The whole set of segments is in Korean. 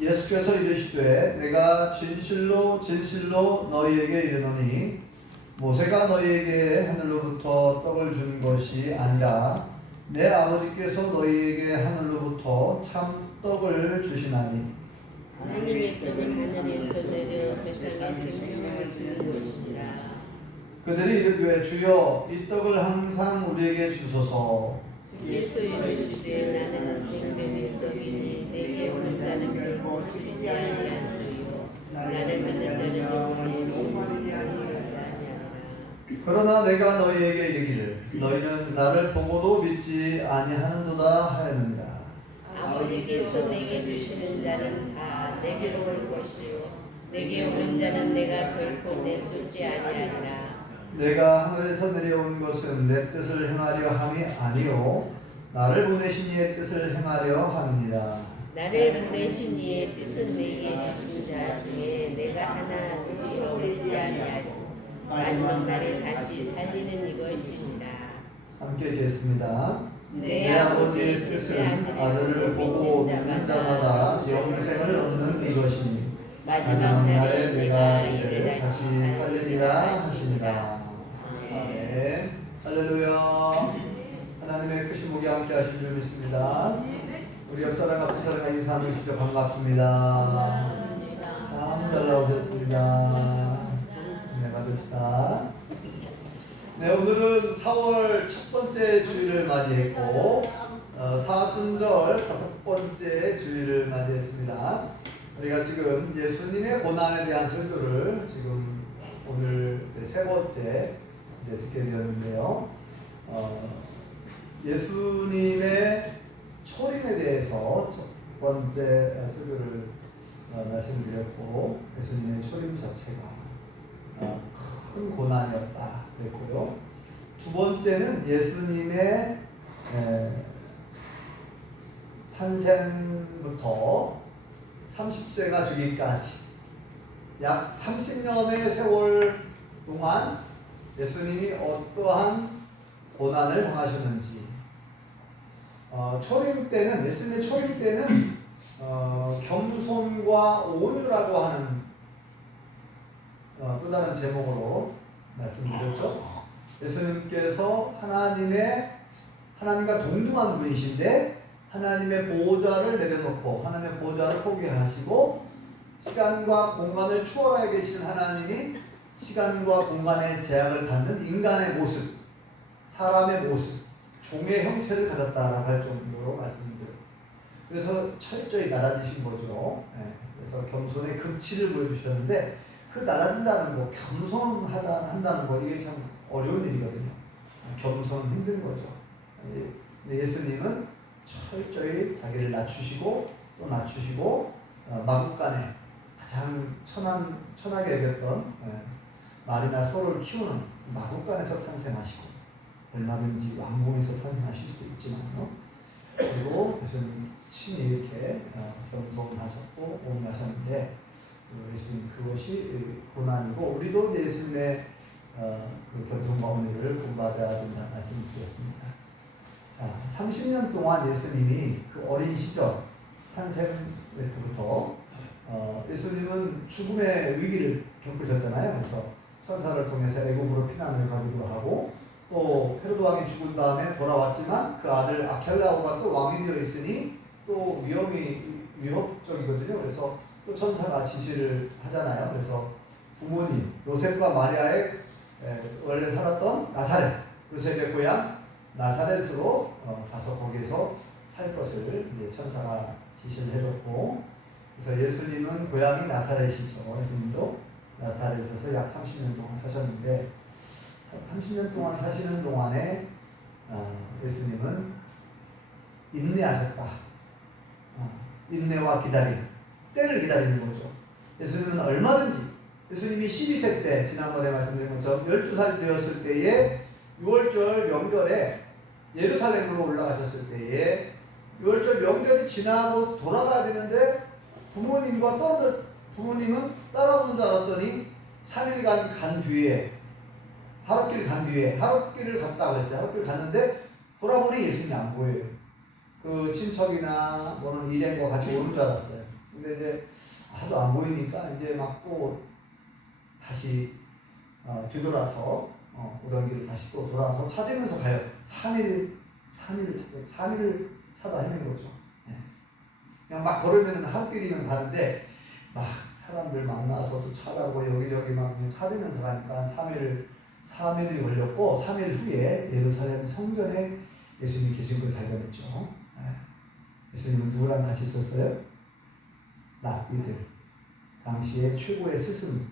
예수께서 이르시되 내가 진실로 진실로 너희에게 이르노니 모세가 너희에게 하늘로부터 떡을 준 것이 아니라 내 아버지께서 너희에게 하늘로부터 참 떡을 주시나니 하나님의 떡은 하늘에서 내려 세상에 생명을 주는 것이니라. 그들이 이르되 주여 이 떡을 항상 우리에게 주소서. 주께서 이르시되 나는 생명의 떡이니 내게 오는 자는 결코 줄이지 아니하노요 나를 믿는 자는 영원히 목마르지 아니하리라. 그러나 내가 너희에게 이르기를 너희는 나를 보고도 믿지 아니하는도다 하였느니라. 아버지께서 내게 주시는 자는 다 내게로 올 것이요 내게 오는 자는 내가 결코 내쫓지 아니하리라. 내가 하늘에서 내려온 것은 내 뜻을 행하려 함이 아니요 나를 보내신 이의 뜻을 행하려 함이니라. 나를 보내신 이의 뜻은 내게 주신 자 중에 내가 하나도 잃어버리지 아니하고 마지막 날에 다시 살리는 이것이니라. 함께 읽겠습니다. 내 아버지의 뜻은 아들을 보고 믿는 자마다 영생을 얻는 이것이니 마지막 날에 내가 이를 다시 살리리라 하시니라. 아멘. 할렐루야. 하나님의 크신 목이 함께 하신 줄 믿습니다. 우리 옆 사람 앞 사람과 인사 나누시죠. 반갑습니다. 참 잘 나오셨습니다. 네, 받읍시다. 네, 오늘은 4월 첫 번째 주일을 맞이했고 사순절 다섯 번째 주일을 맞이했습니다. 우리가 지금 예수님의 고난에 대한 설교를 지금 오늘 세 번째 이제 듣게 되었는데요. 예수님의 초림에 대해서 첫 번째 설교를 말씀드렸고 예수님의 초림 자체가 큰 고난이었다 그랬고요. 두 번째는 예수님의 탄생부터 30세가 되기까지 약 30년의 세월 동안 예수님이 어떠한 고난을 당하셨는지 초림 때는 예수님의 초림 때는 겸손과 온유라고 하는 또 다른 제목으로 말씀드렸죠. 예수님께서 하나님과 동등한 분이신데 하나님의 보좌를 내려놓고 하나님의 보좌를 포기하시고 시간과 공간을 초월하여 계시는 하나님이 시간과 공간의 제약을 받는 인간의 모습, 사람의 모습, 종의 형체를 가졌다라고 할 정도로 말씀드려요. 그래서 철저히 낮아지신 거죠. 그래서 겸손의 극치를 보여주셨는데 그 낮아진다는 거, 겸손한다는 거 이게 참 어려운 일이거든요. 겸손은 힘든 거죠. 예수님은 철저히 자기를 낮추시고 또 낮추시고 마국간에 가장 천하게 여겼던 말이나 소를 키우는 마국간에서 탄생하시고 얼마든지 왕궁에서 탄생하실 수도 있지만요. 그리고 예수님 친히 이렇게 겸손하셨고 온유하셨는데 예수님 그것이 고난이고 우리도 예수님의 그 겸손과 온유를 본받아야 된다 말씀드렸습니다. 자, 30년 동안 예수님이 그 어린 시절 탄생부터 예수님은 죽음의 위기를 겪으셨잖아요. 그래서 천사를 통해서 애굽으로 피난을 가기도 하고 또 헤로드 왕이 죽은 다음에 돌아왔지만 그 아들 아켈라오가 또 왕이 되어 있으니 또 위협적이거든요. 그래서 또 천사가 지시를 하잖아요. 그래서 부모님 요셉과 마리아의 원래 살았던 나사렛, 요셉의 고향 나사렛으로 가서 거기에서 살 것을 이제 천사가 지시를 해줬고, 그래서 예수님은 고향이 나사렛이죠. 예수님도 나사렛에서 약 30년 동안 사셨는데 30년 동안 사시는 동안에 예수님은 인내하셨다. 인내와 기다림, 때를 기다리는 거죠. 예수님은 얼마든지 예수님이 12세 때 지난번에 말씀드린 것처럼 12살 되었을 때에 6월절 명절에 예루살렘으로 올라가셨을 때에 6월절 명절이 지나고 돌아가야 되는데 부모님은 따라오는 줄 알았더니 3일간 간 뒤에 하룻길을 갔다 그랬어요. 하룻길 갔는데 돌아보니 예수님이 안 보여요. 그 친척이나 뭐는 일행과 같이 오는 줄 알았어요. 근데 이제 하도 안 보이니까 이제 막 또 다시 뒤돌아서 오던 길을 다시 또 돌아서 찾으면서 가요. 3일을 찾아 헤매는 거죠. 예. 그냥 막 걸으면 하루길이면 가는데 막 사람들 만나서도 찾아보고 여기저기 막 찾으면서 가니까 3일이 걸렸고 3일 후에 예루살렘 성전에 예수님이 계신 걸 발견했죠. 예. 예수님은 누구랑 같이 있었어요? 랍비들, 당시의 최고의 스승,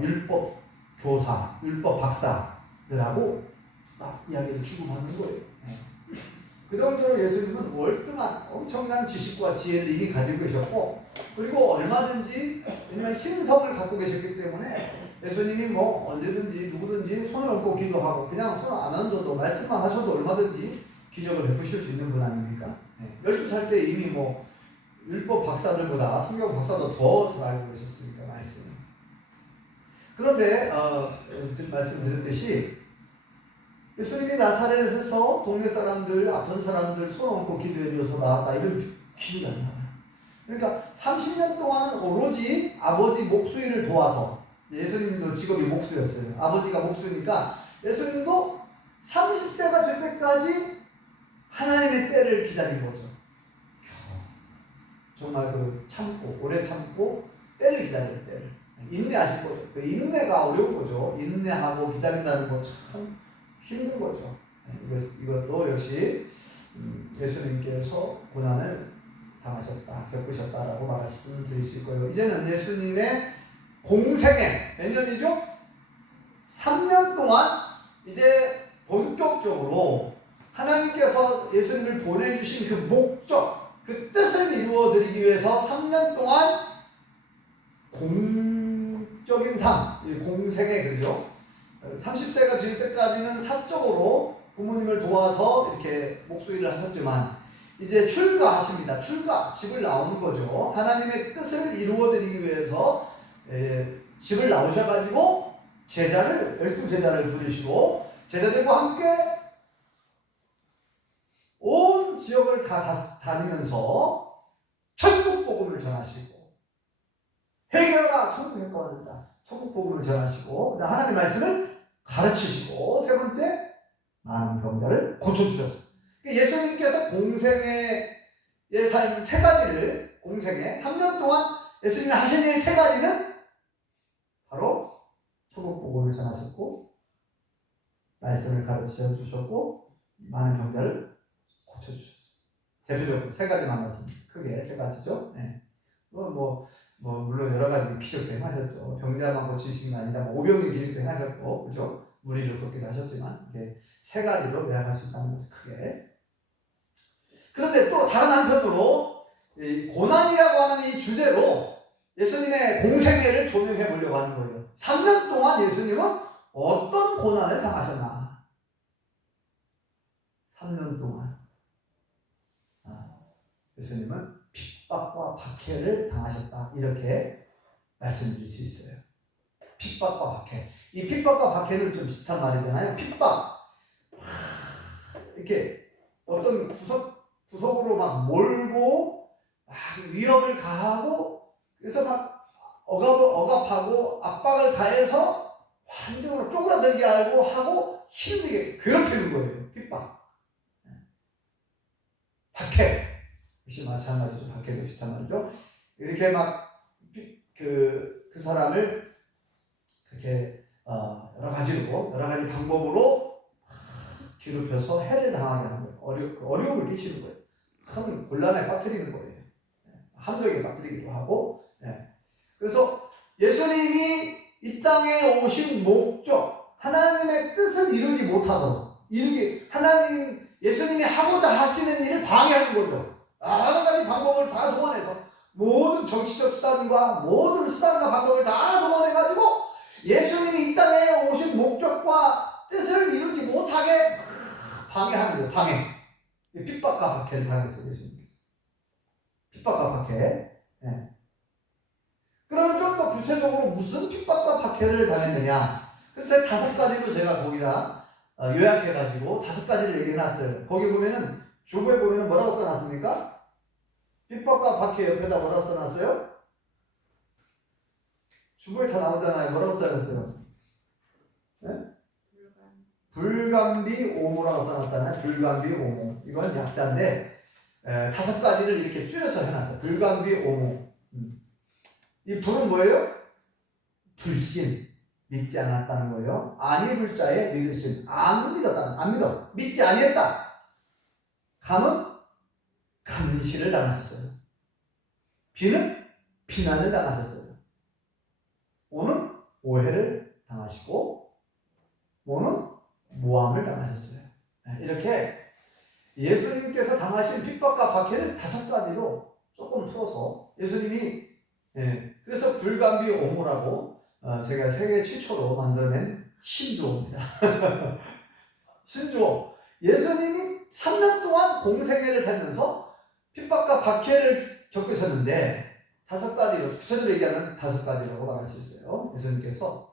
율법 교사, 율법 박사를 하고 막 이야기를 주고받는 거예요. 예. 그 정도로 예수님은 월등한 엄청난 지식과 지혜를 이미 가지고 계셨고, 그리고 얼마든지, 왜냐면 신성을 갖고 계셨기 때문에 예수님이 뭐 언제든지 누구든지 손을 얹고 기도하고 그냥 손 안 얹어도 말씀만 하셔도 얼마든지 기적을 베푸실 수 있는 분 아닙니까? 12살 때 이미 뭐 율법 박사들보다 성경 박사도 더 잘 알고 계셨으니까 말씀. 그런데 말씀드렸듯이 예수님이 나사렛에서 동네 사람들, 아픈 사람들 손 얹고 기도해줘서 나았다 이런 기록이 안 나와요. 그러니까 30년 동안은 오로지 아버지 목수일을 도와서, 예수님도 직업이 목수였어요. 아버지가 목수니까 예수님도 30세가 될 때까지 하나님의 때를 기다린 거죠. 정말 참고, 오래 참고 때를 기다리는 때를 인내하실 거죠. 그 인내가 어려운 거죠. 인내하고 기다린다는 거 참 힘든 거죠. 이것도 역시 예수님께서 고난을 당하셨다, 겪으셨다라고 말씀드릴 수 있고요. 이제는 예수님의 공생애 몇 년이죠? 3년 동안 이제 본격적으로 하나님께서 예수님을 보내주신 그 목적, 그 뜻을 이루어드리기 위해서 3년 동안 공적인 삶, 공생애, 그죠? 30세가 될 때까지는 사적으로 부모님을 도와서 이렇게 목수일을 하셨지만 이제 출가하십니다. 집을 나오는 거죠. 하나님의 뜻을 이루어드리기 위해서 집을 나오셔가지고 12제자를 부르시고 제자들과 함께 온 지역을 다 다니면서 천국 복음을 전하시고, 회개하라 천국에 가는다 천국 복음을 전하시고, 그다음 하나님의 말씀을 가르치시고, 세 번째 많은 병자를 고쳐주셨어요. 예수님께서 공생애의 삶 세 가지를, 공생애 3년 동안 예수님이 하신 일 세 가지는 바로 천국 복음을 전하셨고, 말씀을 가르쳐 주셨고, 많은 병자를 고쳐주셨어요. 대표적으로 세 가지만 말씀드립니다. 크게 세 가지죠. 네. 물론 여러 가지 기적도 행하셨죠. 병자만 고치신 게 아니라 오병이 기적도 행하셨고, 그죠? 무리를 걷기도 하셨지만, 이게 세 가지로 요약할 수 있다는 거죠, 크게. 그런데 또 다른 한편으로, 고난이라고 하는 이 주제로 예수님의 공생애를 조명해 보려고 하는 거예요. 3년 동안 예수님은 어떤 고난을 당하셨나? 3년 동안. 예수님은 핍박과 박해를 당하셨다. 이렇게 말씀드릴 수 있어요. 핍박과 박해. 이 핍박과 박해는 좀 비슷한 말이잖아요. 핍박. 이렇게 어떤 구석으로 막 몰고, 막 위협을 가하고, 그래서 막 억압하고, 압박을 가해서 완전으로 쪼그라들게 하고, 힘들게 괴롭히는 거예요. 핍박. 박해. 역시 마찬가지죠. 박해도 비슷한 말이죠. 이렇게 막 그 사람을 그렇게 여러 가지 방법으로 괴롭혀서 해를 당하게 하는 거예요. 어려움을 끼치는 거예요. 큰 곤란에 빠뜨리는 거예요. 함정에 빠뜨리기도 하고. 그래서 예수님이 이 땅에 오신 목적, 하나님의 뜻을 이루지 못하도록, 예수님이 하고자 하시는 일을 방해하는 거죠. 여러 가지 방법을 다 동원해서, 모든 정치적 수단과 모든 수단과 방법을 다 동원해가지고 예수님이 이 땅에 오신 목적과 뜻을 이루지 못하게 방해하는 거예요. 방해. 핍박과 박해를 당했어요. 예수님께서. 핍박과 박해. 그러면 좀 더 구체적으로 무슨 핍박과 박해를 당했느냐. 그래서 5가지로 제가 거기다 요약해가지고 5가지를 얘기해놨어요. 거기 보면은 주부에 보면은 뭐라고 써놨습니까? 핍박과 박해 옆에다 뭐라고 써놨어요? 주부에 다 나오잖아요. 뭐라고 써놨어요? 네? 불감비 오모라고 써놨잖아요. 불감비 오모. 이건 약자인데 5가지를 이렇게 줄여서 해놨어요. 불감비 오모. 이 불은 뭐예요? 불신. 믿지 않았다는 거예요. 아니 불자의 믿으심. 안 믿었다. 안 믿어. 믿지 아니했다. 감은 감시를 당하셨어요. 비는 비난을 당하셨어요. 오는 오해를 당하시고 모는 모함을 당하셨어요. 이렇게 예수님께서 당하신 핍박과 박해를 5가지로 조금 풀어서 예수님이 그래서 불감비 오모라고 제가 세계 최초로 만들어낸 신조어입니다. 신조어. 예수님이 3년 동안 공생애를 살면서 핍박과 박해를 겪으셨는데 5가지로, 구체적으로 얘기하면 5가지라고 말할 수 있어요. 예수님께서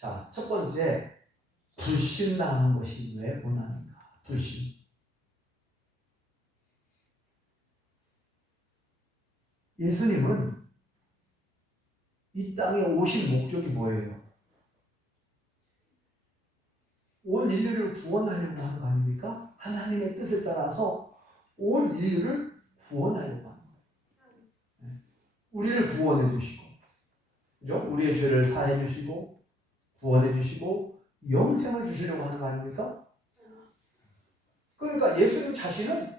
자, 첫 번째, 불신당하는 것이 왜 고난인가? 불신. 예수님은 이 땅에 오신 목적이 뭐예요? 온 인류를 구원하려고 하는 거 아닙니까? 하나님의 뜻을 따라서 온 인류를 구원하려고 하는 거예요. 우리를 구원해 주시고, 그죠? 우리의 죄를 사해 주시고, 구원해 주시고, 영생을 주시려고 하는 거 아닙니까? 그러니까 예수님 자신은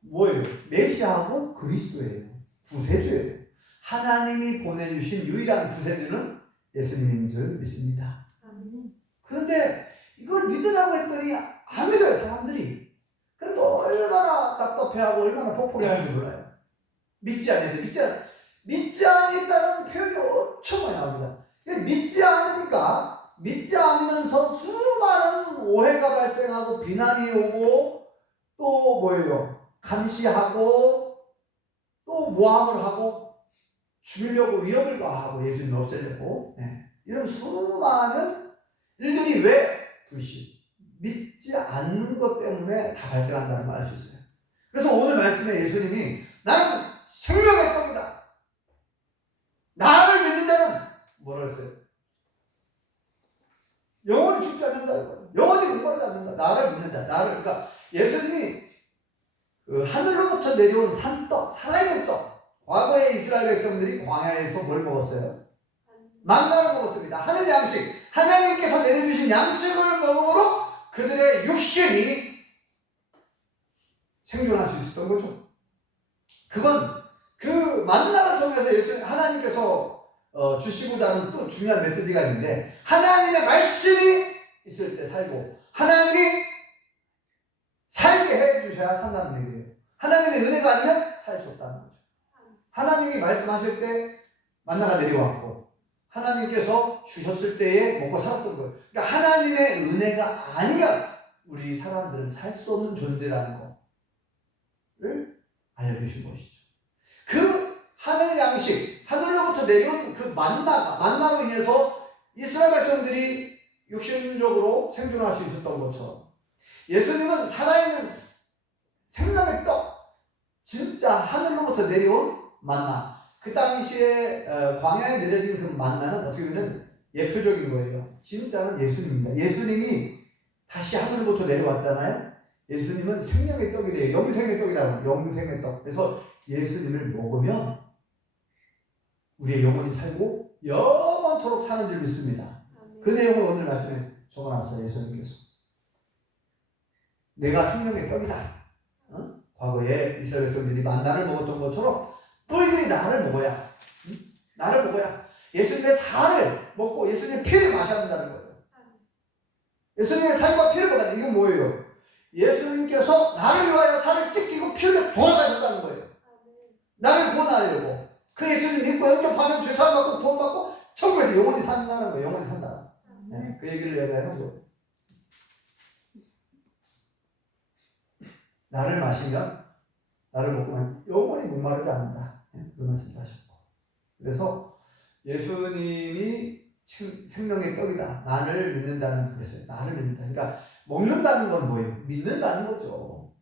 뭐예요? 메시아하고 그리스도예요. 구세주예요. 하나님이 보내주신 유일한 구세주는 예수님인 줄 믿습니다. 그런데 이걸 믿으라고 했더니 안 믿어요, 사람들이. 그래도 얼마나 답답해하고 얼마나 폭포해하는지 몰라요. 믿지 않았다는 표현이 엄청 많이 나옵니다. 믿지 않으면서 수많은 오해가 발생하고 비난이 오고 또 뭐예요? 감시하고 또 모함을 하고 죽이려고 위협을 가하고 예수님 없애려고 이런 수많은 일들이 왜 불신, 믿지 않는 것 때문에 다 발생한다는 걸 알 수 있어요. 그래서 오늘 말씀에 예수님이 나는 생명의 떡이다. 나를 믿는 자는 뭐라 했어요? 영원히 죽지 않는다는 거예요. 영원히 공부하지 않는다. 나를 믿는 자. 그러니까 예수님이 그 하늘로부터 내려온 산떡, 살아있는 떡. 과거에 이스라엘 백성들이 광야에서 뭘 먹었어요? 만나를 먹었습니다. 하늘 양식. 하나님께서 내려주신 양식을 먹음으로 그들의 육신이 생존할 수 있었던 거죠. 그건 그 만나를 통해서 하나님께서 주시고자 하는 또 중요한 메시지가 있는데, 하나님의 말씀이 있을 때 살고 하나님이 살게 해주셔야 산다는 얘기예요. 하나님의 은혜가 아니면 살 수 없다는 거죠. 하나님이 말씀하실 때 만나가 내려왔고 하나님께서 주셨을 때에 먹고 살았던 거예요. 그러니까 하나님의 은혜가 아니면 우리 사람들은 살 수 없는 존재라는 거를 알려주신 것이죠. 그 하늘 양식, 하늘로부터 내려온 그 만나로 인해서 이스라엘 백성들이 육신적으로 생존할 수 있었던 것처럼 예수님은 살아있는 생명의 떡, 진짜 하늘로부터 내려온 만나. 그 당시에 광야에 내려진 그 만나는 어떻게 보면 예표적인 거예요. 진짜는 예수님입니다. 예수님이 다시 하늘로부터 내려왔잖아요. 예수님은 생명의 떡이래요. 영생의 떡이라고. 영생의 떡. 그래서 예수님을 먹으면 우리의 영혼이 살고 영원토록 사는 줄 믿습니다. 그 내용을 오늘 말씀에 적어놨어요. 예수님께서. 내가 생명의 떡이다. 과거에 이스라엘 백성들이 만나를 먹었던 것처럼 너희들이 나를 먹어야, 나를 먹어야 예수님의 살을 먹고 예수님의 피를 마셔야 한다는 거예요. 예수님의 살과 피를 먹어야. 이건 뭐예요? 예수님께서 나를 위하여 살을 찢기고 피를 돌아가셨다는 거예요. 나를 구원하려고. 그 예수님 믿고 영접하면 죄사함 받고 구원 받고 천국에서 영원히 산다는 거예요. 영원히 산다. 그 얘기를 내가 해서 거예요. 나를 마시면, 나를 먹고만 영원히 목마르지 않는다. 그 말씀도 하셨고. 그래서 예수님이 생명의 떡이다. 나를 믿는 자는 그랬어요. 나를 믿는다. 그러니까 먹는다는 건 뭐예요? 믿는다는 거죠.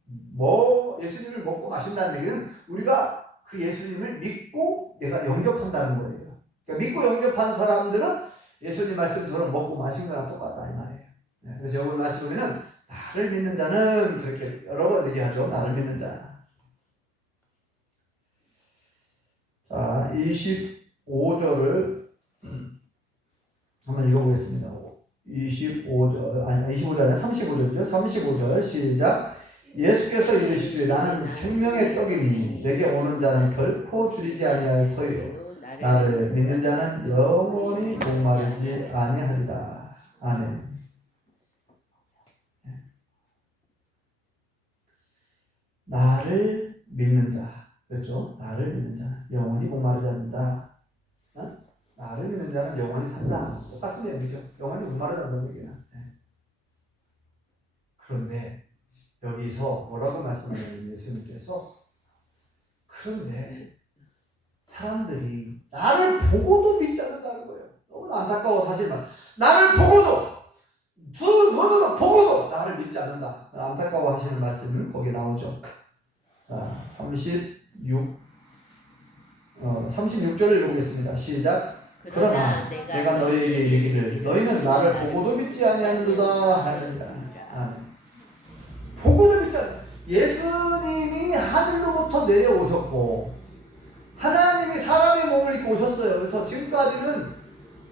예수님을 먹고 마신다는 얘기는 우리가 그 예수님을 믿고 내가 영접한다는 거예요. 그러니까 믿고 영접한 사람들은 예수님 말씀처럼 먹고 마신 거랑 똑같다 이 말이에요. 그래서 여기 말씀 보면은 나를 믿는 자는 그렇게 여러 번 얘기하죠. 나를 믿는 자. 자, 25절을 한번 읽어보겠습니다. 25절, 아니 25절 아니라 35절이죠. 35절 시작. 예수께서 이르시되 나는 생명의 떡이니 내게 오는 자는 결코 줄이지 아니할 터이요 나를 믿는 자는 영원히 목마르지 아니하리라. 아멘. 나를 믿는 자, 그렇죠? 나를 믿는 자는 영원히 목마르지 않는다. 어? 나를 믿는 자는 영원히 산다. 똑같은 얘기죠. 영원히 목마르지 않는다는 얘기야. 그런데 여기서 뭐라고 말씀하냐면 예수님께서 그런데 사람들이 나를 보고도 믿지 않는다는 거예요. 너무 안타까워 사실은. 나를 보고도 두 눈으로 보고도 나를 믿지 않는다. 안타까워 하시는 말씀은 거기에 나오죠. 자, 36절을 읽어보겠습니다. 시작. 그러나 내가 너희에게 이르기를 너희는 나를 보고도 믿지 아니하는도다 하느니라. 보고도 믿지 않는다. 예수님이 하늘로부터 내려오셨고 하나님이 사람의 몸을 입고 오셨어요. 그래서 지금까지는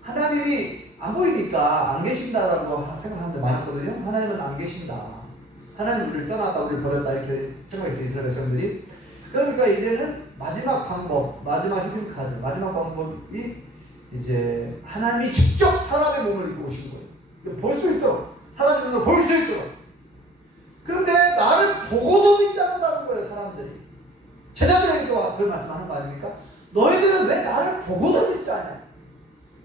하나님이 안 보이니까 안 계신다라고 생각하는 데 많았거든요. 하나님은 안 계신다. 하나님 우리를 떠났다, 우리를 버렸다 이렇게 생각했어요. 이스라엘 백성들이. 그러니까 이제는 마지막 방법, 마지막 히든 카드, 마지막 방법이 이제 하나님이 직접 사람의 몸을 입고 오신 거예요. 볼 수 있도록, 사람의 눈으로 볼 수 있도록. 그런데 나를 보고도 믿지 않는다는 거예요, 사람들이. 제자들에게도 그런 말씀하는 거 아닙니까? 너희들은 왜 나를 보고도 믿지 않냐?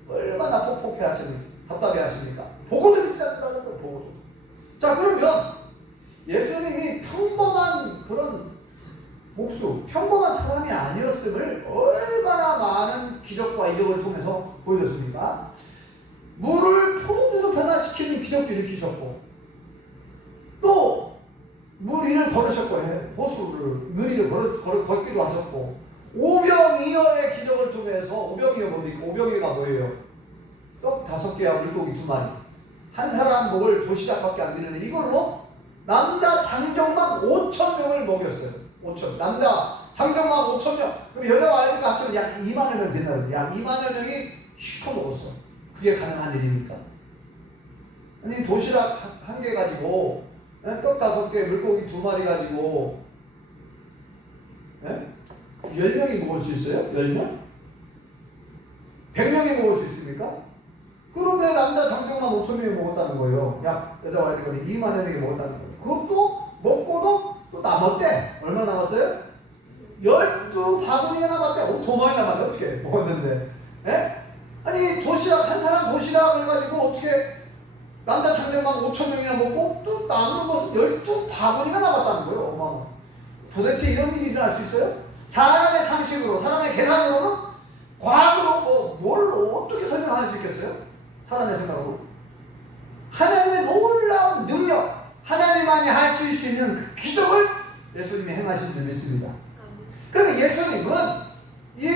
얼마나 퍽퍽해 하십니까? 답답해 하십니까? 보고도 믿지 않는다는 거예요, 보고도. 자, 그러면 예수님이 평범한 그런 목수, 평범한 사람이 아니었음을 얼마나 많은 기적과 이적을 통해서 보여줬습니까? 물을 포도주로 변화시키는 기적도 일으키셨고, 또 물 위를 걸으셨고, 호수를 물 위를 걷기도 하셨고, 오병이어의 기적을 통해서, 오병이어 뭡니까? 오병이어가 뭐예요? 떡 5개와 물고기 2마리. 한 사람 먹을 도시락밖에 안 되는데 이걸로 남자 장정만 5,000명을 먹였어요. 5,000. 남자 장정만 5,000명. 그럼 여자 와이드가 합치면 약 2만여 명 된다고. 약 2만여 명이 시커 먹었어. 그게 가능한 일입니까? 아니 도시락 한 개 가지고 떡 5개, 물고기 2마리 가지고 10명이 먹을 수 있어요? 10명? 100명이 먹을 수 있습니까? 그런데 남자 장정만 5,000명이 먹었다는 거예요. 약 여자 와이드가 2만여 명이 먹었다는 거예요. 그것도 먹고도 또 남았대. 얼마 남았어요? 12바구니가 남았대. 더 많이 남았네. 어떻게 먹었는데? 아니 도시락 한 사람 도시락을 가지고 어떻게 남자 장정만 5,000명이나 먹고 또 남은 것은 12바구니가 남았다는 거예요. 어마어마. 도대체 이런 일이 일어날 수 있어요? 사람의 상식으로, 사람의 계산으로는 과학으로 뭘 어떻게 설명할 수 있겠어요? 사람의 생각으로. 하나님의 놀라운 능력, 하나님만이 할 수 있는 그 기적을 예수님이 행하신 줄 믿습니다. 그런데 예수님은 이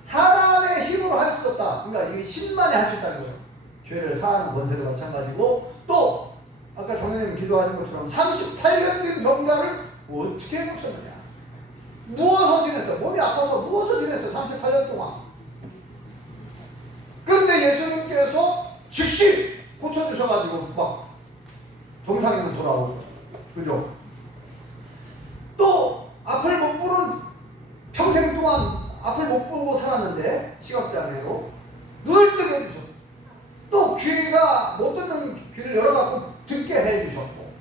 사람의 힘으로 할 수 없다. 그러니까 이 신만이 할 수 있다는 거예요. 죄를 사하는 권세도 마찬가지고, 또 아까 정현님 기도하신 것처럼 38년 된 병자를 어떻게 고쳤느냐. 누워서 지냈어. 몸이 아파서 누워서 지냈어. 38년 동안. 그런데 예수님께서 즉시 고쳐주셔가지고 막 정상에서 돌아오고, 그죠? 또 앞을 못 보는, 평생 동안 앞을 못 보고 살았는데 시각장애로 눈을 뜨게 해주셨고, 또 귀가 못 듣는 귀를 열어갖고 듣게 해주셨고,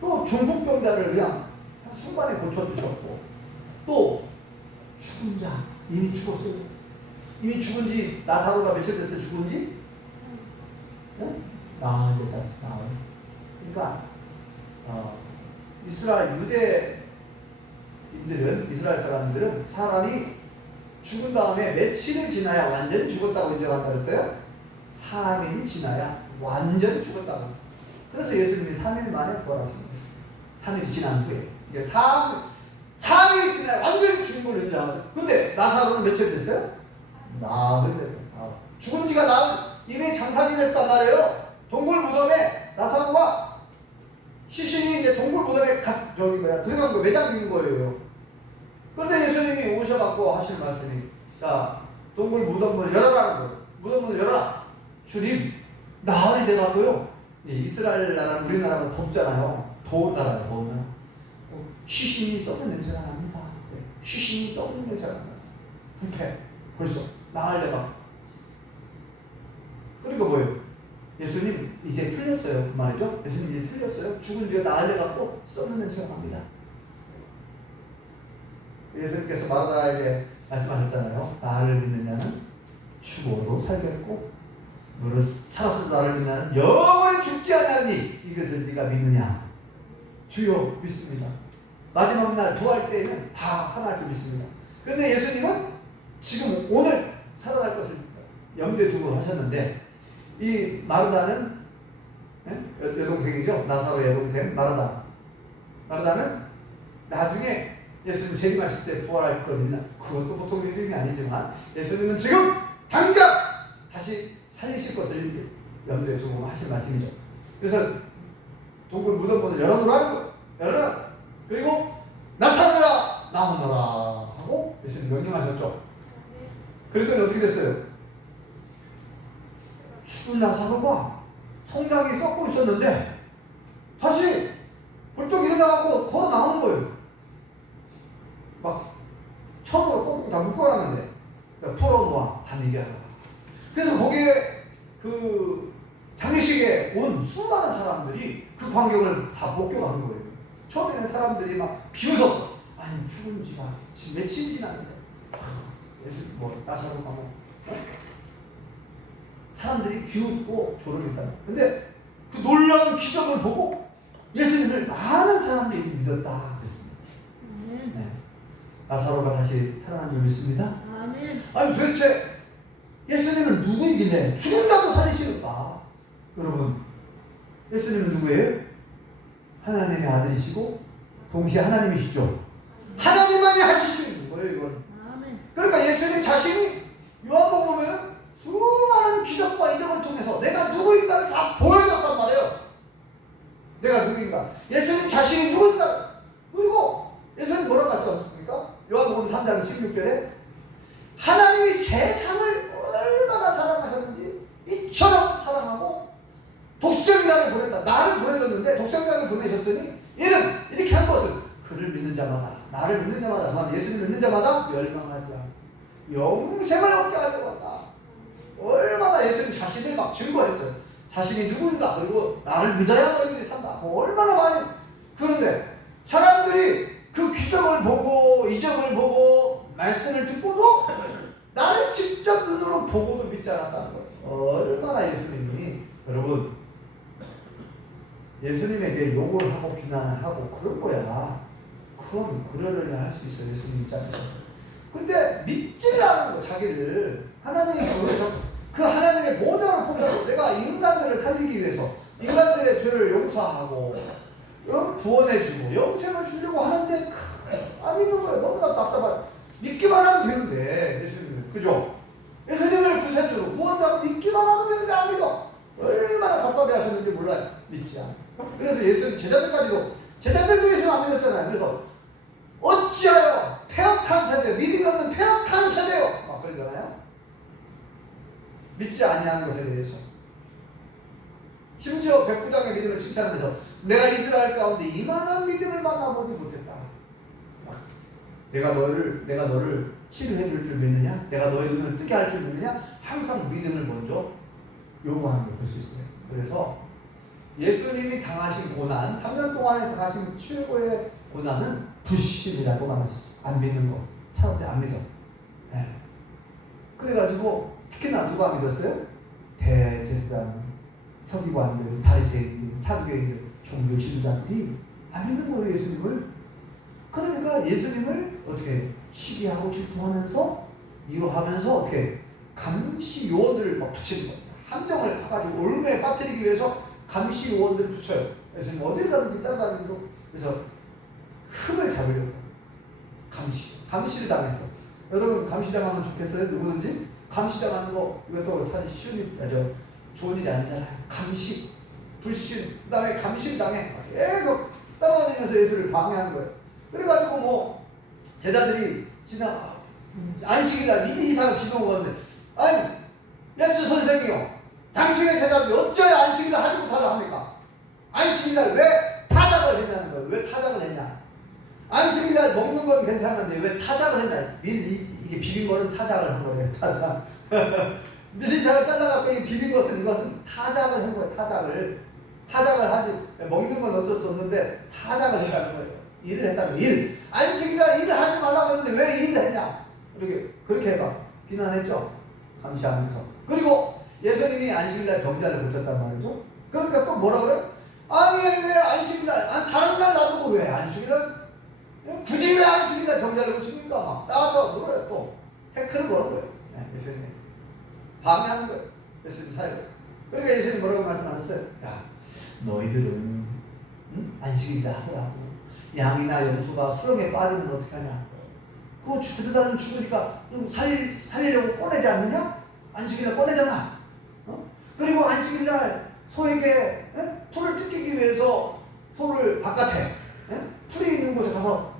또 중풍병자를 그냥 순간에 고쳐주셨고, 또 죽은 자, 이미 죽었어요. 이미 죽은지, 나사로가 며칠 됐어요. 죽은지? 나흘 됐다. 나흘. 그러니까 이스라엘 유대인들은, 이스라엘 사람들은 사람이 죽은 다음에 며칠을 지나야 완전히 죽었다고 인정한다 그랬어요? 3일이 지나야 완전히 죽었다고. 그래서 예수님이 3일 만에 부활하십니다. 3일이 지난 후에. 이게 3일이 지나 완전히 죽은 걸 인정하거든. 근데 나사로는 며칠 됐어요? 나흘 됐어요. 죽은 지가 나흘 이미 장사 지냈단 말이에요. 동굴 무덤에 나사로가 시신이 이제 동굴 무덤에 들어간 거 매장인 거예요. 그런데 예수님이 오셔갖고 하실 말씀이, 자, 동굴 무덤을 열어라는 거예요. 무덤을 열어라. 주님, 나흘이 돼가고요. 이스라엘 나라는 우리나라가 덥잖아요. 더운 나라예요, 더운 나라. 시신이 썩는 냄새가 납니다. 시신이 썩는 냄새가 납니다. 부패. 벌써 나흘 돼가. 그러니까 뭐예요? 예수님 이제 틀렸어요. 그 말이죠. 예수님 이제 틀렸어요. 죽은 지가 나흘 돼갖고 썩는 냄새가 납니다. 예수님께서 마르다에게 말씀하셨잖아요. 나를 믿는 자는 죽어도 살겠고 너를 살아서 나를 믿는 자는 영원히 죽지 아니하니 이것을 네가 믿느냐? 주여 믿습니다. 마지막 날 부활 때에는 다 살아날 줄 믿습니다. 그런데 예수님은 지금 오늘 살아날 것을 염두에 두고 하셨는데, 이 마르다는 여동생이죠. 나사로의 여동생 마르다는 나중에 예수님 재림하실 때 부활할 걸 믿나? 그것도 보통 믿음이 아니지만 예수님은 지금 당장 다시 살리실 것을 염두에 두고 하실 말씀이죠. 그래서 동굴 무덤문을 열어놓으라는 거예요. 열어라. 그리고 나사로야 나오너라 하고 예수님 명령하셨죠. 그랬더니 어떻게 됐어요? 죽은 나사로가 성장이 썩고 있었는데 다시 벌떡 일어나고 걸어 나오는 거예요. 막 천으로 꽁꽁 다 묶어놨는데 풀어놓아 다 얘기하라. 그래서 거기에 그 장례식에 온 수많은 사람들이 그 광경을 다 목격하는 거예요. 처음에는 사람들이 막 비웃었어. 아니 죽은 지가 지금 며칠 지났는데 예수 나사로가 사람들이 비웃고 조롱했다. 근데 그 놀라운 기적을 보고 예수님을 많은 사람들이 믿었다 그랬습니다. 네. 나사로가 다시 살아난 줄 믿습니다. 아멘. 아니 도대체 예수님은 누구이길래 죽은 자도 살리시는가? 여러분, 예수님은 누구예요? 하나님의 아들이시고 동시에 하나님이시죠. 하나님만이 하시는 거예요, 이건. 아멘. 그러니까 예수님 자신이 요한복음 보면 수많은 기적과 이적을 통해서 내가 누구인가를 다 보여줬단 말이에요. 내가 누구인가? 예수님 자신이 누구인가? 그리고 예수님 뭐라고 말씀하셨습니까? 요한복음 3장 16절에 하나님이 세상을 얼마나 사랑하셨는지 이처럼 사랑하고 독생자를 보냈다. 나를 보내줬는데 독생자를 보내셨으니 이는 이렇게 한 것을 그를 믿는 자마다, 나를 믿는 자마다, 예수님을 믿는 자마다 멸망하지 않고 영생을 얻게 하려고 한다. 얼마나 예수님 자신을 막 증거했어요. 자신이 누구인가, 그리고 나를 믿어야 너희들이 산다. 얼마나 많이. 그런데 사람들이 그 기적을 보고 이적을 보고 말씀을 듣고도 나를 직접 눈으로 보고도 믿지 않았다는 거예요. 얼마나 예수님이, 여러분, 예수님에게 욕을 하고 비난을 하고 그런 거야. 그럼 그러려니 할 수 있어, 예수님 입장에서. 근데 믿지 않은 거, 자기를 하나님이 그래서 그 하나님의 보좌를 포기하고 내가 인간들을 살리기 위해서 인간들의 죄를 용서하고 구원해주고 영생을 주려고 하는데 안 믿는 거예요. 너무나 답답해요. 믿기만 하면 되는데 예수님을, 그죠? 예수님을 구세주로 구원자로 믿기만 하면 되는데 안 믿어. 얼마나 답답해 하셨는지 몰라요. 믿지 않아. 그래서 예수님 제자들도 예수님 안 믿었잖아요. 그래서 어찌하여 패역한 세대, 믿음이 없는 패역한 세대요 막 그러잖아요. 믿지 아니하는 것에 대해서. 심지어 백부장의 믿음을 칭찬하면서 내가 이스라엘 가운데 이만한 믿음을 만나보지 못했다. 내가 너를 치료해 줄 줄 믿느냐? 내가 너의 눈을 뜨게 할 줄 믿느냐? 항상 믿음을 먼저 요구하는 걸 볼 수 있어요. 그래서 예수님이 당하신 고난, 3년 동안에 당하신 최고의 고난은 불신이라고 말하셨어요. 안 믿는 거. 사람들이 안 믿어. 네. 그래가지고 특히나 누가 믿었어요? 대제사장, 서기관들, 바리새인들, 사두개인들, 종교 지도자들이 안 믿는 거예요, 예수님을. 그러니까 예수님을 어떻게 시기하고 질투하면서 미워하면서 어떻게 감시 요원들을 막 붙이는 겁니다. 함정을 파가지고 올무에 빠뜨리기 위해서 감시 요원들 붙여요. 그래서 어딜 가든지 따라다니고 그래서 흠을 잡으려고 감시를 당했어. 여러분 감시당하면 좋겠어요? 누구든지 감시당하는 거 이것도 사실 쉬운 일 아주 좋은 일이 아니잖아요. 감시, 불신, 그다음에 감시를 당해 계속 따라다니면서 예수를 방해하는 거예요. 그래가지고 뭐 제자들이 지나 안식일날 미리 이상을 기도 먹었는데 아니 예수 선생이요 당신의 제자들이 어쩌야 안식일날 하지 못하려 합니까? 안식일날 왜 타작을 했냐는 거예요. 왜 타작을 했냐? 안식일날 먹는 건 괜찮은데 왜 타작을 했냐? 이게 비빈 거는 타작을 한 거예요. 타작. 미리 잘 잘라갖고 비빈 것은 이것은 타작을 한 거예요. 타작을 하지. 먹는 건 어쩔 수 없는데 타작을 했다는 거예요. 일을 했다는 거예요. 일. 안식일날 일을 하지 말라고 했는데 왜 일을 했냐? 그렇게 해봐. 비난했죠. 감시하면서. 그리고 예수님이 안식일날 병자를 고쳤단 말이죠. 그러니까 또 뭐라 그래? 아니 왜 안식일날 다른 날 놔두고 왜 안식일날 굳이 왜 안식일날 병자를 고칩니까? 막 따져 물어요. 또 태클을 거는 거예요. 예수님 방해하는 거예요. 예수님 사역을. 그러니까 예수님 뭐라고 말씀하셨어요? 야 너희들은 안식일날 하더라고 양이나 염소가 수렁에 빠지면 어떻게 하냐? 그거 그러다는 죽으니까 살리려고 꺼내지 않느냐? 안식일날 꺼내잖아. 그리고 안식일날 소에게 풀을 뜯기기 위해서 소를 바깥에 풀이 있는 곳에 가서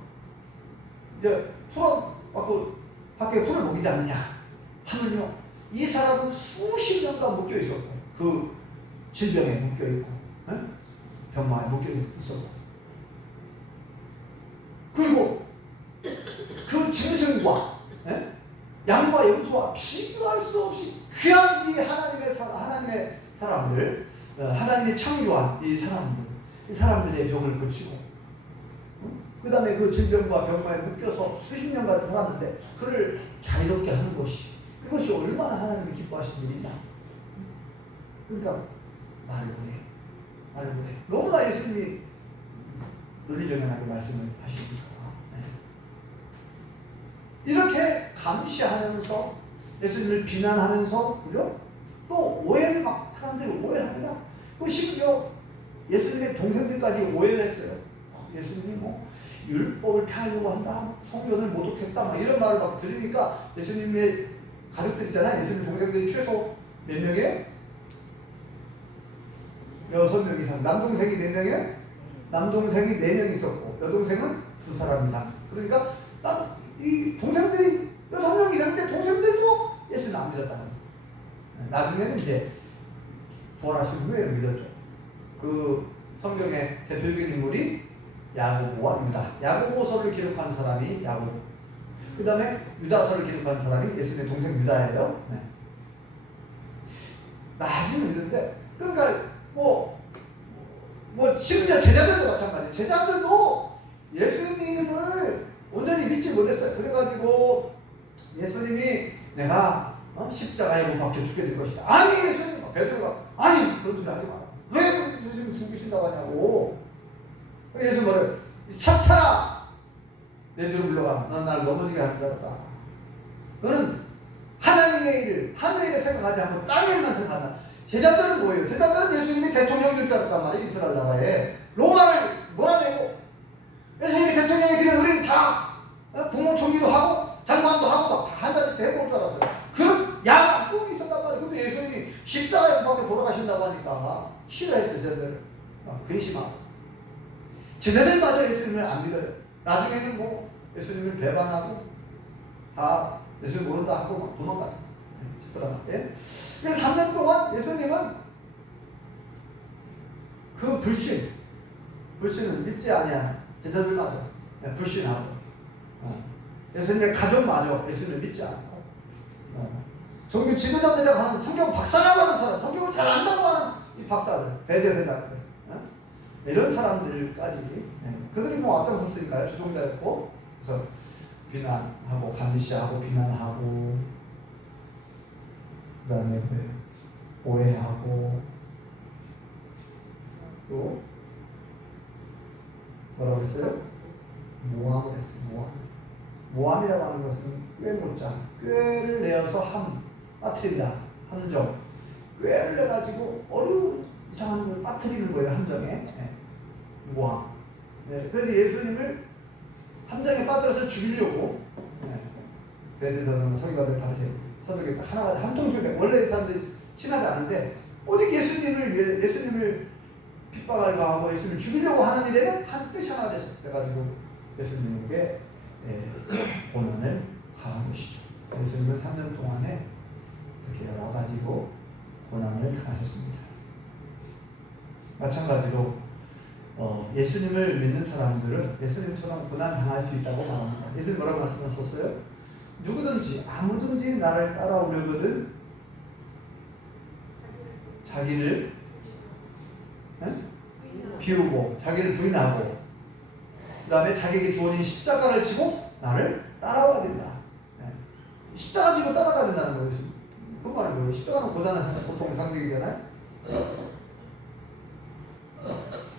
이제 풀어갖고 밖에 풀을 먹이지 않느냐 하면요 이 사람은 수십 년간 묶여 있었고 그 질병에 묶여 있고 병마에 묶여 있었고 그리고 그 짐승과 양과 염소와 비교할 수 없이 귀한 이 하나님의 사람들, 하나님의 창조한 이 사람들의 병을 고치고, 그 다음에 그 질병과 병마에 묶여서 수십 년간 살았는데 그를 자유롭게 하는 이것이 얼마나 하나님이 기뻐하신 일이냐. 그러니까 말을 못해. 너무나 예수님이 논리정연하게 말씀을 하시니까. 이렇게 감시하면서 예수님을 비난하면서 그죠? 또 오해를 막 사람들이 오해를 합니다. 또 심지어 예수님의 동생들까지 오해를 했어요. 예수님이 뭐 율법을 폐하려고 한다, 성경을 모독했다, 막 이런 말을 막 들으니까 예수님의 가족들 있잖아요. 예수님 동생들이 최소 몇 명이에요? 6명 이상. 남동생이 몇 명이에요? 남동생이 4명 있었고 여동생은 2사람 이상. 그러니까 이 동생들이 6명 이상인데 동생들도 예수는 안 믿었다는 거예요. 나중에는 이제 부활하신 후에 믿었죠. 그 성경의 대표적인 인물이 야고보와 유다. 야고보서를 기록한 사람이 야고보. 그 다음에 유다서를 기록한 사람이 예수님의 동생 유다예요. 나중에 믿는데 그러니까 뭐 심지어 제자들도 마찬가지예요. 제자들도 예수님을 온전히 믿지 못했어요. 그래가지고 예수님이 내가 십자가에 못 박혀 죽게 될 것이다. 아니 예수님, 베드로가 아니 그런 소리 하지 마라. 왜 예수님 죽으신다고 하냐고. 그래서 예수 뭐래요? 사탄아 내 뒤로 물러가. 넌 나를 넘어지게 하는 줄 알았다. 너는 하나님의 일을 하늘의 일을 생각하지 않고 땅의 일만 생각한다. 제자들은 뭐예요? 제자들은 예수님이 대통령일 줄 알았단 말이에요. 이스라엘 나라에 로마를 몰아내고 예수님이 대통령이 되면 우리는 다 국무총리도 하고 장관도 하고 막 한 자리씩 해볼 줄 알았어요. 그런 야망 꿈이 있었단 말이에요. 근데 예수님이 십자가에 밖에 돌아가신다고 하니까 싫어했어요. 제자들은 근심하고 제자들마저 예수님을 안 믿어요. 나중에는 뭐 예수님을 배반하고 다 예수님 모른다 하고 막 도망가죠. 집도당할때. 그래서 3년 동안 예수님은 그 불신을 믿지 아니한 제자들마저 불신하고 예수님의 가족마저 예수님을 믿지 않고 종교 지도자들이라고 하는 성경 박사라고 하는 사람, 성경을 잘 안다고 하는 이 박사들, 배제대자들 이런 사람들까지 그들이 뭐 앞장섰으니까요. 주동자였고 그래서 비난하고 감시하고 비난하고 그 다음에 오해하고 또 뭐라고 했어요? 모함을 했어요. 모함이라고 하는 것은 꾀모자, 꾀를 내어서 빠뜨린다. 함정. 꾀를 내가지고 어려운 이상한 걸 빠뜨리는 거예요. 함정에. 네. 모함. 네. 그래서 예수님을 함정에 빠뜨려서 죽이려고 베드로는 서기관들 바리새인 서독이 하나가 한통속에 원래 사람들이 친하지 않은데 오직 예수님을 핍박을 가하고 예수님을 죽이려고 하는 일에는 한 뜻이 하나 됐어요. 그래가지고 예수님에게 고난을 가한 것이죠. 예수님은 3년 동안에 이렇게 여러 가지로 고난을 당하셨습니다. 마찬가지로 예수님을 믿는 사람들은 예수님처럼 고난 당할 수 있다고 말합니다. 예수님 뭐라고 말씀하셨어요? 누구든지 아무든지 나를 따라오려거든 자기를 비우고 자기를 부인하고 그 다음에 자기에게 주어진 십자가를 지고 나를 따라와야 된다. 십자가 지고 따라가야 된다는 거예요. 그 말은 뭐예요? 십자가는 고난은 보통 상징이잖아요.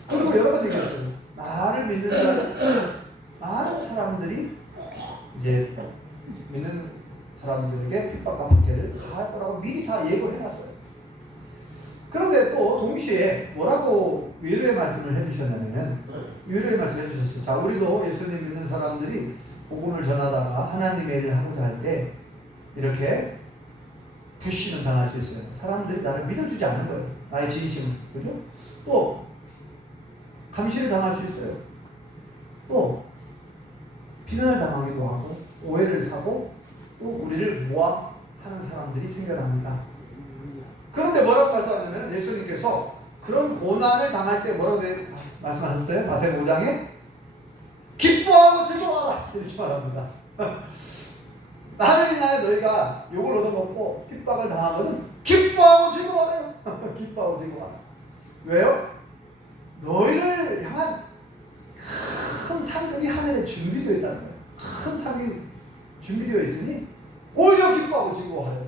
그리고 여러 가지 얘기했어요. 나를 믿는 사람, 많은 사람들이 이제 믿는 사람들에게 핍박과 박해를 가할 거라고 미리 다 예고를 해놨어요. 그런데 또 동시에 뭐라고 위로의 말씀을 해주셨냐면 위로의 말씀을 해주셨어요. 자, 우리도 예수님 믿는 사람들이 복음을 전하다가 하나님의 일을 하고자 할 때 이렇게 불신을 당할 수 있어요. 사람들이 나를 믿어주지 않는 거예요. 나의 진심을. 그죠? 또 감시를 당할 수 있어요. 또 비난을 당하기도 하고 오해를 사고 또 우리를 모함하는 사람들이 생겨납니다. 그런데 뭐라고 말씀하냐면 예수님께서 그런 고난을 당할 때 뭐라고 말씀하셨어요? 마태복음 5장에 기뻐하고 즐거워하라 이렇게 말합니다. 나를 인하여 너희가 욕을 얻어먹고 핍박을 당하거든 기뻐하고 즐거워하라. 기뻐하고 즐거워하라. 왜요? 너희를 향한 큰 상급이 하늘에 준비되어 있다는 거예요. 큰 상급이 준비되어 있으니 오히려 기뻐하고 즐거워하라.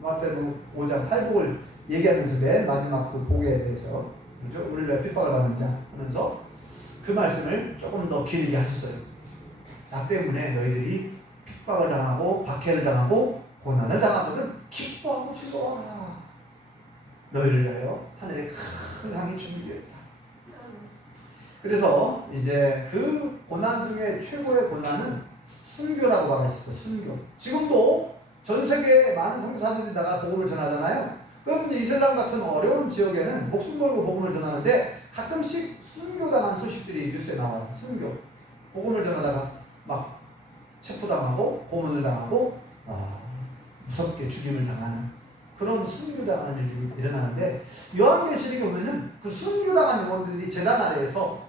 마태복음 5장 8복을 얘기하면서 맨 마지막 그 복에 대해서 그렇죠? 우리를 왜 핍박을 받는지 하면서 그 말씀을 조금 더 길게 하셨어요. 나 때문에 너희들이 핍박을 당하고 박해를 당하고 고난을 당하거든 기뻐하고 즐거워하라. 너희를 위하여 하늘에 큰 상이 준비되어 있다. 그래서 이제 그 고난 중에 최고의 고난은 순교라고 말할 수 있어요. 순교. 지금도 전 세계에 많은 선교사들이다가 복음을 전하잖아요. 그럼 이제 이슬람 같은 어려운 지역에는 목숨 걸고 복음을 전하는데 가끔씩 순교당한 소식들이 뉴스에 나와요. 순교. 복음을 전하다가 막 체포당하고 고문을 당하고 무섭게 죽임을 당하는 그런 순교당하는 일이 일어나는데 요한계시록에 보면은 그 순교당한 영혼들이 제단 아래에서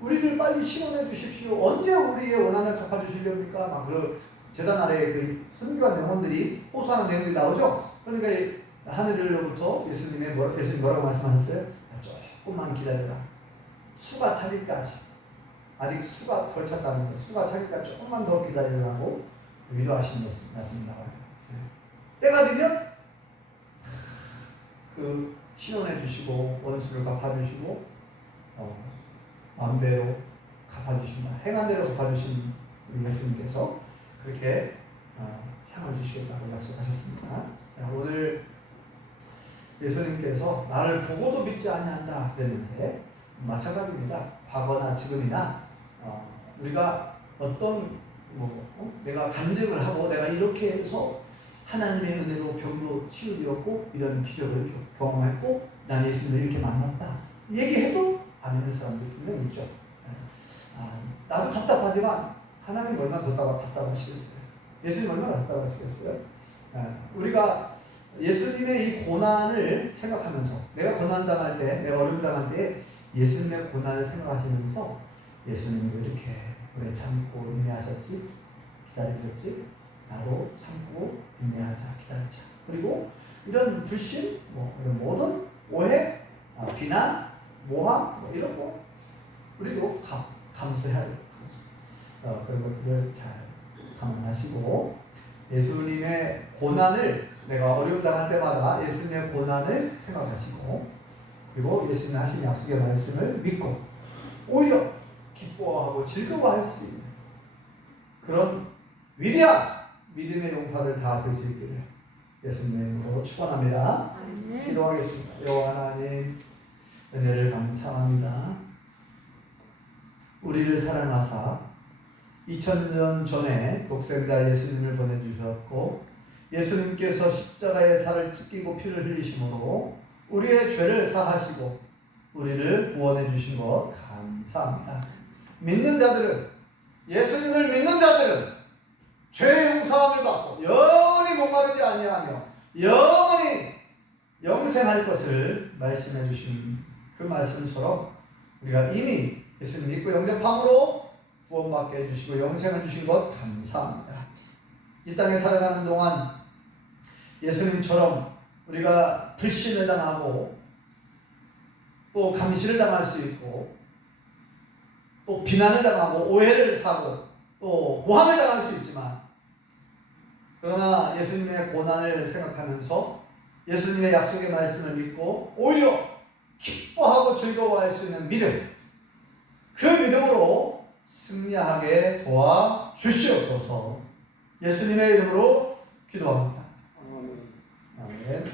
우리를 빨리 신원해 주십시오. 언제 우리의 원한을 갚아주시렵니까? 막 그 제단 아래에 그 순교한 영혼들이 호소하는 내용이 나오죠. 그러니까 하늘로부터 예수님 뭐라고 말씀하셨어요? 조금만 기다려라. 수가 차기까지. 아직 수가 덜 찼다는 거예요. 수가 차기까지 조금만 더 기다리라고 위로하시는 말씀이 나와요. 때가 되면 그 신원해 주시고 원수를 갚아주시고 만배로 갚아주신다. 행한 대로 갚아주신 우리 예수님께서 그렇게 상을 주시겠다고 약속하셨습니다. 자, 오늘 예수님께서 나를 보고도 믿지 아니한다 그랬는데 마찬가지입니다. 과거나 지금이나 우리가 어떤 내가 간증을 하고 내가 이렇게 해서 하나님의 은혜로 병도 치유되었고 이런 기적을 경험했고 난 예수님을 이렇게 만났다 얘기해도 안 믿는 사람들이 분명 있죠. 나도 답답하지만 하나님 얼마나 더 답답하시겠어요? 예수님 얼마나 답답하시겠어요? 우리가 예수님의 이 고난을 생각하면서 내가 고난당할 때 내가 어려움당할 때 예수님의 고난을 생각하시면서 예수님도 이렇게 오래 참고 인내하셨지 기다리셨지 나도 참고 인내하자 기다리자. 그리고 이런 불신 이런 모든 오해 비난 모함 이런 거 우리도 감수해야 돼요. 그런 것들을 잘 감안하시고 예수님의 고난을 내가 어려움 당할 때마다 예수님의 고난을 생각하시고 그리고 예수님이 하신 약속의 말씀을 믿고 오히려 기뻐하고 즐거워할 수 있는 그런 위대한 믿음의 용사들 다 될 수 있기를 예수님의 이름으로 축원합니다. 기도하겠습니다. 여호와 하나님, 은혜를 감사합니다. 우리를 사랑하사 2000년 전에 독생자 예수님을 보내주셨고, 예수님께서 십자가에 살을 찢기고 피를 흘리심으로 우리의 죄를 사하시고 우리를 구원해 주신 것 감사합니다. 믿는 자들은, 예수님을 믿는 자들은 죄의 용서함을 받고 영원히 목마르지 아니하며 영원히 영생할 것을 말씀해 주신 그 말씀처럼 우리가 이미 예수님 믿고 영접함으로 구원받게 해주시고 영생을 주신 것 감사합니다. 이 땅에 살아가는 동안 예수님처럼 우리가 불신을 당하고 또 감시를 당할 수 있고 또 비난을 당하고 오해를 사고 또 모함을 당할 수 있지만, 그러나 예수님의 고난을 생각하면서 예수님의 약속의 말씀을 믿고 오히려 기뻐하고 즐거워할 수 있는 믿음, 그 믿음으로 승리하게 도와주시옵소서. 예수님의 이름으로 기도합니다. 아멘.